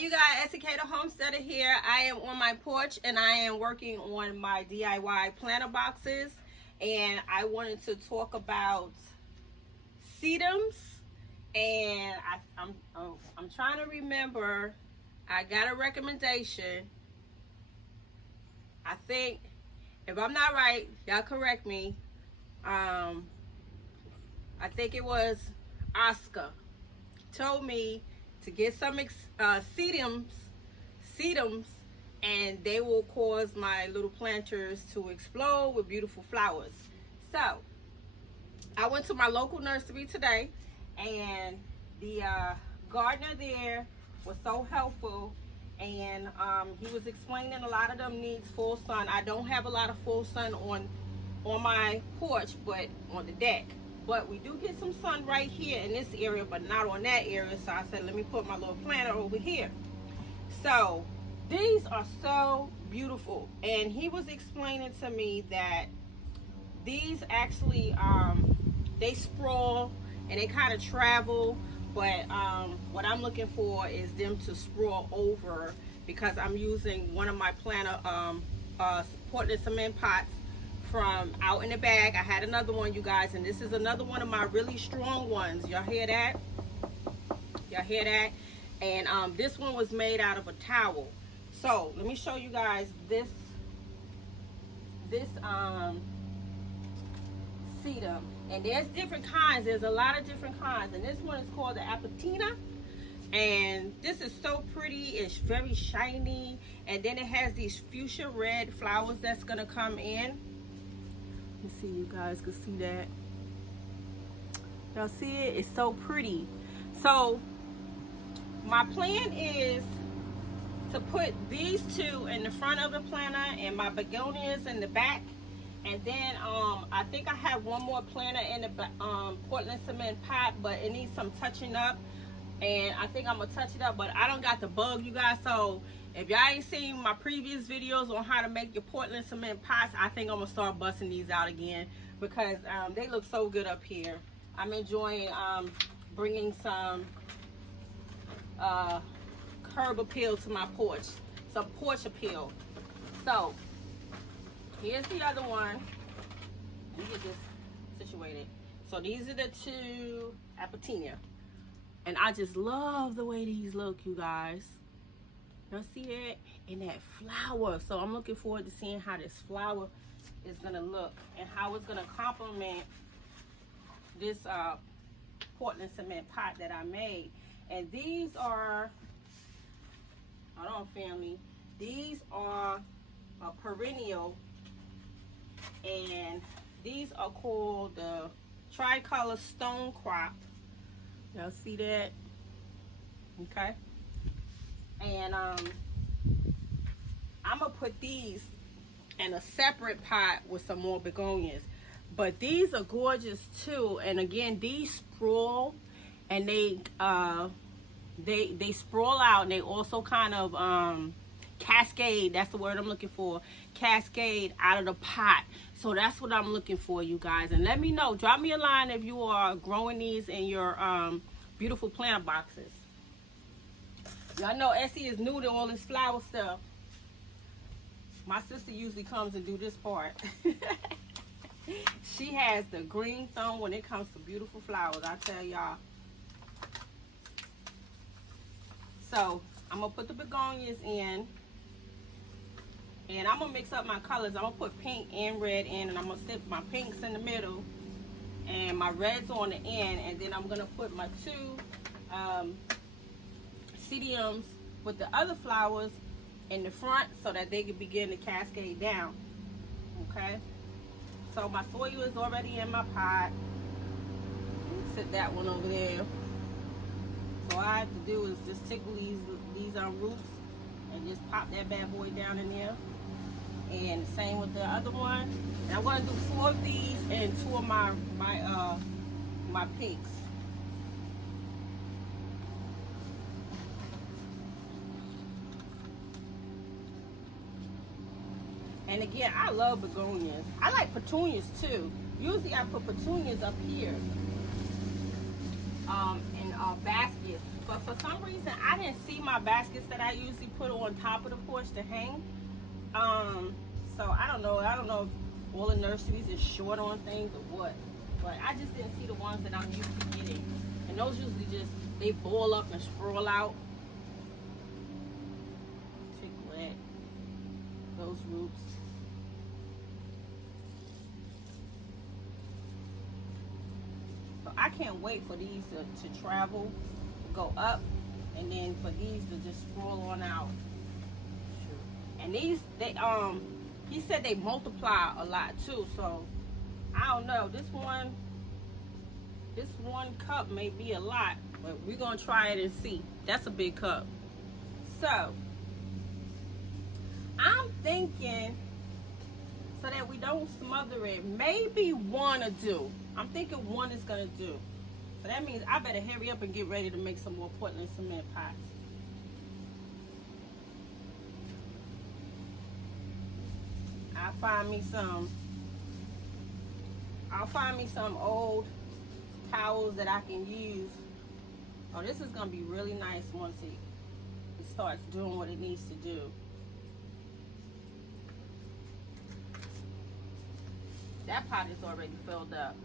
Hey you guys, Esikhomesteddah here. I am on my porch and I am working on my DIY planter boxes, and I wanted to talk about sedums, and I'm trying to remember. I got a recommendation. I think, if I'm not right, y'all correct me. I think it was Oscar told me to get some sedums, and they will cause my little planters to explode with beautiful flowers. So I went to my local nursery today, and the gardener there was so helpful, and he was explaining a lot of them needs full sun. I don't have a lot of full sun on my porch, but on the deck. But we do get some sun right here in this area, but not on that area. So I said, let me put my little planter over here. So these are so beautiful. And he was explaining to me that these actually, they sprawl and they kind of travel. But what I'm looking for is them to sprawl over, because I'm using one of my planter Portland cement pots from out in the bag. I had another one, you guys, and this is another one of my really strong ones. Y'all hear that? Y'all hear that? And this one was made out of a towel. So let me show you guys this sedum. And there's different kinds. There's a lot of different kinds, and this one is called the Apena. And this is so pretty. It's very shiny, and then it has these fuchsia red flowers that's gonna come in. Let's see, you guys can see that. Y'all see it? It's so pretty. So my plan is to put these two in the front of the planter and my begonias in the back. And then I think I have one more planter in the Portland cement pot, but it needs some touching up. And I think I'm gonna touch it up, but I don't got the bug, you guys. So if y'all ain't seen my previous videos on how to make your Portland cement pots, I think I'm gonna start busting these out again, because they look so good up here. I'm enjoying bringing some curb appeal to my porch, some porch appeal. So here's the other one. Let me get this situated. So these are the two Apena, and I just love the way these look, you guys. Y'all see it? And that flower. So I'm looking forward to seeing how this flower is gonna look and how it's gonna complement this Portland cement pot that I made. And these are, hold on family, these are a perennial, and these are called the tricolor stone crop. Y'all see that? Okay. And I'm gonna put these in a separate pot with some more begonias. But these are gorgeous too. And again, these sprawl, and they sprawl out, and they also kind of cascade. That's the word I'm looking for. Cascade out of the pot. So that's what I'm looking for, you guys. And let me know. Drop me a line if you are growing these in your beautiful planter boxes. Y'all know Essie is new to all this flower stuff. My sister usually comes and do this part. She has the green thumb when it comes to beautiful flowers, I tell y'all. So I'm gonna put the begonias in, and I'm gonna mix up my colors. I'm gonna put pink and red in, and I'm gonna stick my pinks in the middle and my reds on the end, and then I'm gonna put my two sedums with the other flowers in the front, so that they can begin to cascade down. Okay, so my soil is already in my pot. Sit that one over there. So all I have to do is just tickle these roots and just pop that bad boy down in there. And same with the other one. And I'm gonna do 4 of these and 2 of my pinks. And again, I love begonias. I like petunias too. Usually I put petunias up here in baskets, but for some reason I didn't see my baskets that I usually put on top of the porch to hang. So I don't know if all the nurseries is short on things or what, but I just didn't see the ones that I'm used to getting, and those usually just, they ball up and sprawl out. Take wet those roots. So I can't wait for these to travel, to go up, and then for these to just sprawl on out. And these, they he said they multiply a lot too, so I don't know. This one cup may be a lot, but we're gonna try it and see. That's a big cup. So I'm thinking, so that we don't smother it, maybe one will do. I'm thinking one is gonna do. So that means I better hurry up and get ready to make some more Portland cement pots. I'll find me some old towels that I can use. Oh, this is gonna be really nice once it starts doing what it needs to do. That pot is already filled up,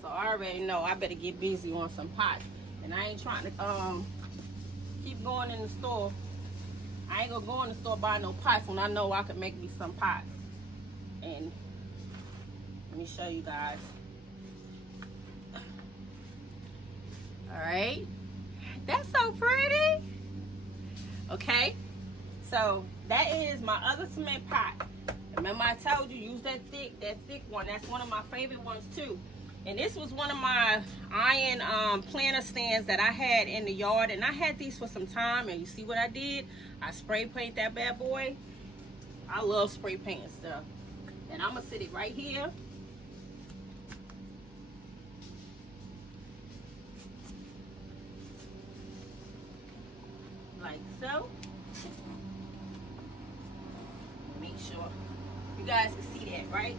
so I already know I better get busy on some pots. And I ain't trying to keep going in the store. I ain't gonna go in the store buy no pots when I know I can make me some pots. And let me show you guys. All right, that's so pretty. Okay, so that is my other cement pot. Remember I told you, use that thick one. That's one of my favorite ones too. And this was one of my iron planter stands that I had in the yard, and I had these for some time. And you see what I did? I spray paint that bad boy. I love spray painting stuff. And I'm gonna sit it right here. Like so. Make sure you guys can see that, right?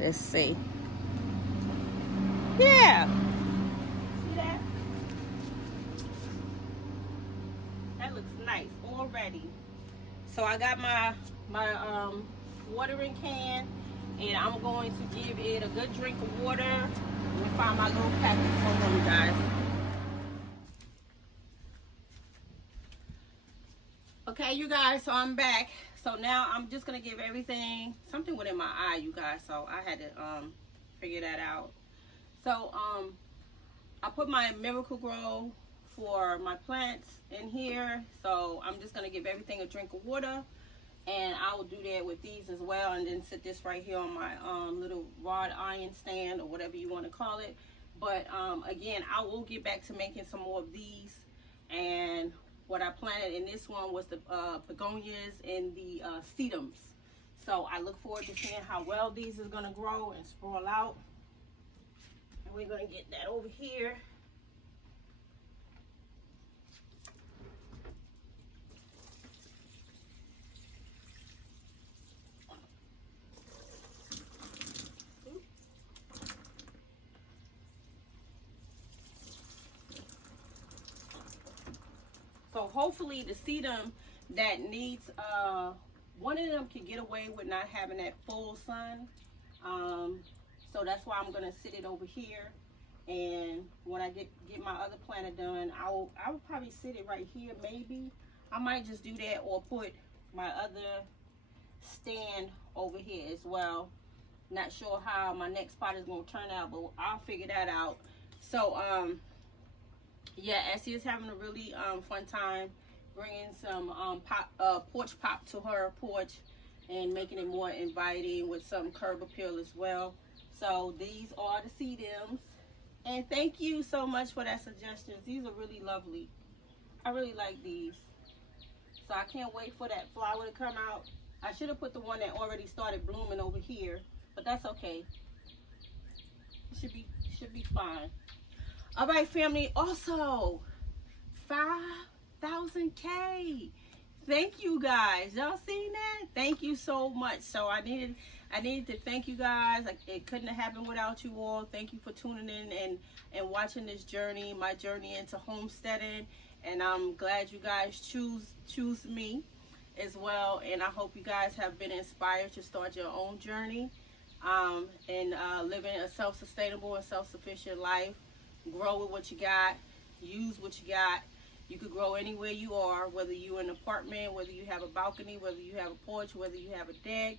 Let's see. Yeah. See that? That looks nice already. So I got my watering can, and I'm going to give it a good drink of water. Let me find my little packets. Hold on, you guys. Okay, you guys, so I'm back. So now I'm just gonna give everything, something went in my eye, you guys, so I had to figure that out. So I put my Miracle Grow for my plants in here, so I'm just gonna give everything a drink of water, and I will do that with these as well, and then sit this right here on my little rod iron stand, or whatever you want to call it. But again, I will get back to making some more of these. And what I planted in this one was the begonias and the sedums. So I look forward to seeing how well these is gonna grow and sprawl out. And we're gonna get that over here. So hopefully the sedum that needs, one of them can get away with not having that full sun. So that's why I'm gonna sit it over here. And when I get my other planter done, I will probably sit it right here. Maybe I might just do that, or put my other stand over here as well. Not sure how my next pot is gonna turn out, but I'll figure that out. So yeah, Essie is having a really fun time bringing some porch pop to her porch and making it more inviting with some curb appeal as well. So these are the sedums, and thank you so much for that suggestion. These are really lovely. I really like these. So I can't wait for that flower to come out. I should have put the one that already started blooming over here, but that's okay. It should be fine. All right, family. Also, 5,000K. thank you guys. Y'all seen that? Thank you so much. So I needed to thank you guys. It couldn't have happened without you all. Thank you for tuning in and watching this journey, my journey into homesteading. And I'm glad you guys choose me as well. And I hope you guys have been inspired to start your own journey and living a self-sustainable and self-sufficient life. Grow with what you got. Use what you got. You could grow anywhere you are, whether you're in an apartment, whether you have a balcony, whether you have a porch, whether you have a deck.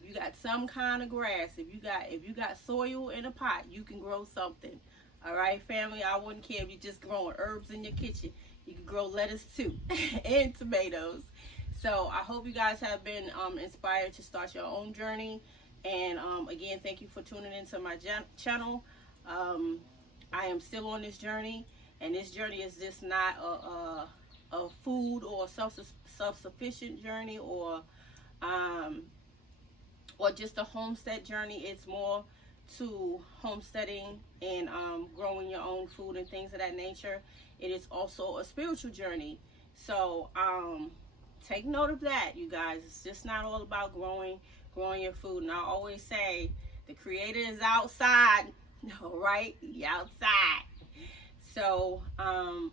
You got some kind of grass. If you got soil in a pot, you can grow something. All right, family. I wouldn't care if you're just growing herbs in your kitchen. You can grow lettuce too, and tomatoes. So I hope you guys have been inspired to start your own journey. And again, thank you for tuning into my channel. I am still on this journey. And this journey is just not a food or self-sufficient journey or just a homestead journey. It's more to homesteading and growing your own food and things of that nature. It is also a spiritual journey. So take note of that, you guys. It's just not all about growing your food. And I always say the Creator is outside. All right, He outside. So,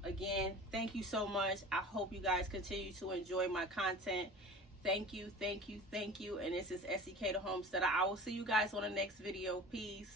again, thank you so much. I hope you guys continue to enjoy my content. Thank you, thank you, thank you. And this is Esikhomesteddah. I will see you guys on the next video. Peace.